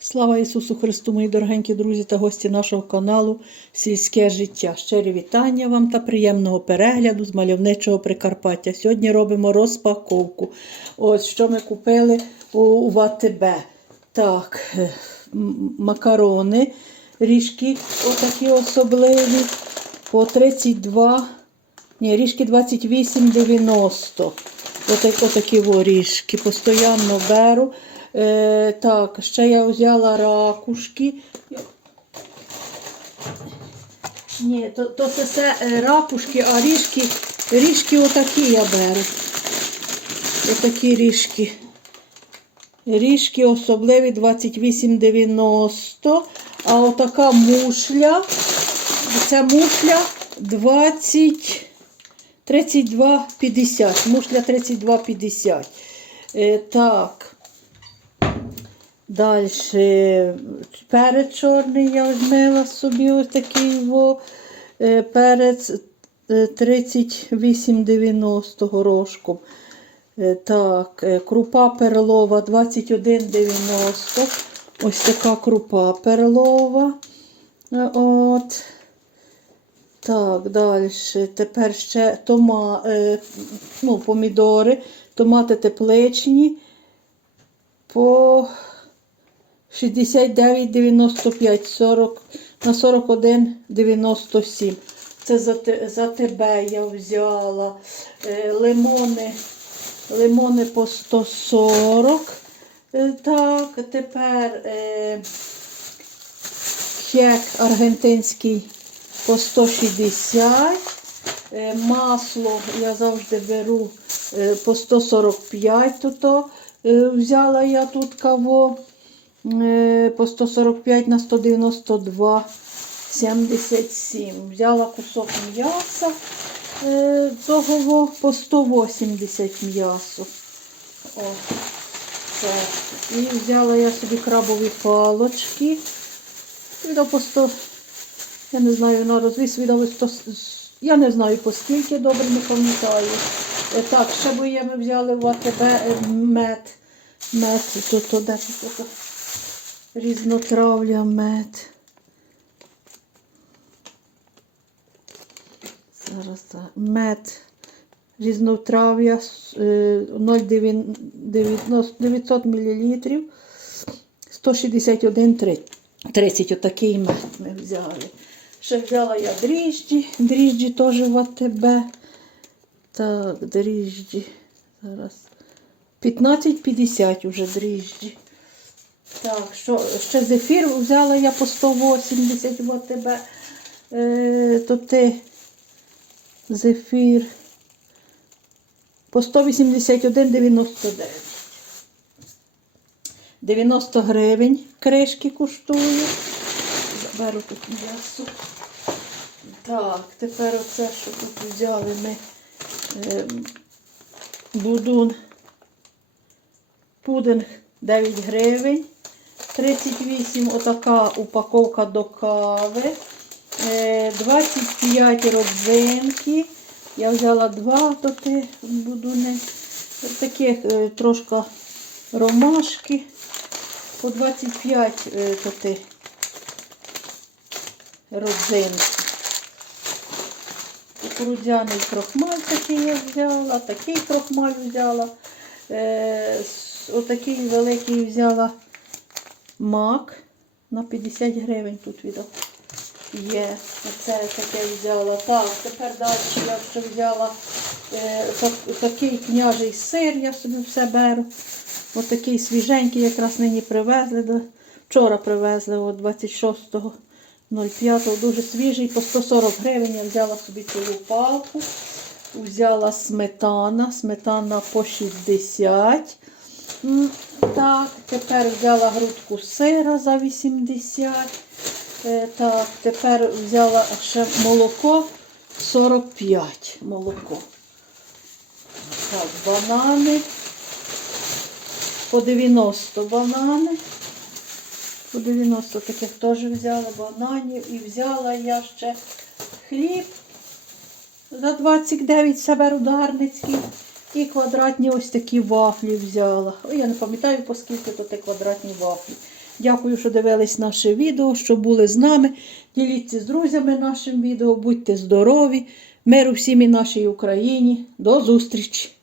Слава Ісусу Христу, мої дорогенькі друзі та гості нашого каналу Сільське життя. Щирі вітання вам та приємного перегляду з мальовничого Прикарпаття. Сьогодні робимо розпаковку. Ось що ми купили у, ВАТБ. Так, е, макарони, ріжки отакі особливі по 32, ні, ріжки 28,90. Отак, отакі воріжки. Постоянно беру. Е, так, ще я взяла ракушки. Ні, то, то це все е, ракушки, а ріжки, ріжки отакі я беру. Отакі ріжки. Ріжки особливі 28,90. А отака мушля. Це мушля 20. 32,50. Мушля 32,50. Е, так. Далі перець чорний я взяла собі ось такий во. Е, Перець е, 38,90 горошком. Е, Так, е, крупа перлова 21,90. Ось така крупа перлова. От. Так, далі. Тепер ще тома, ну, помідори, томати тепличні по 69,95 40, на 41,97. Це за, за тебе я взяла. Е, лимони, лимони по 140. Е, так, тепер е, хек аргентинський по 160. Е, Масло я завжди беру е, по 145. Тут е, взяла я тут е, по 145 на 192. 77. Взяла кусок м'яса е, во по 180 м'ясо. І взяла я собі крабові палочки. Відо по 100, я не знаю, на розвіс віддали 100, я не знаю по скільки, добре не пам'ятаю. Е, Так, ще бо є, ми взяли в АТБ е, мед. Мед, то, то, де тут то, різнотравля мед. Зараз мед різнотрав'я е, 0,900 мл 161,30. Отакий мед ми взяли. Ще взяла я дріжджі. Дріжджі теж в АТБ. Так, дріжджі. Зараз. 15,50 уже дріжджі. Так, що, ще зефір взяла я по 180 в АТБ. Е, то ти зефір по 181,99. 90 гривень кришки коштує. Заберу тут м'ясо. Так, тепер оце, що тут взяли ми ем, будун. Пудинг 9 гривень. 38 отака упаковка до кави. Е, 25 родзинки. Я взяла два тоти будуни. Таких е, трошки ромашки. По 25 е, тоти родзинки. Кукурудзяний крохмаль такий я взяла, такий крохмаль взяла. Е, отакий великий взяла мак на 50 гривень тут віддав. Є, оце таке взяла. Так, тепер далі я ще взяла е, так, такий княжий сир, я собі все беру. Отакий свіженький, якраз нині привезли. Вчора привезли от 26.05. Дуже свіжий, по 140 гривень. Я взяла собі цілу палку. Взяла сметана, сметана по 60. Так, тепер взяла грудку сира за 80. Е, Так, тепер взяла ще молоко 45 молоко. Так, банани. По 90 банани. По 90 таких теж взяла бананів. І взяла я ще хліб за 29 себе ударницький. І квадратні ось такі вафлі взяла. Ой, я не пам'ятаю, по скільки то ті квадратні вафлі. Дякую, що дивились наше відео, що були з нами. Діліться з друзями нашим відео, будьте здорові, миру всім і нашій Україні. До зустрічі!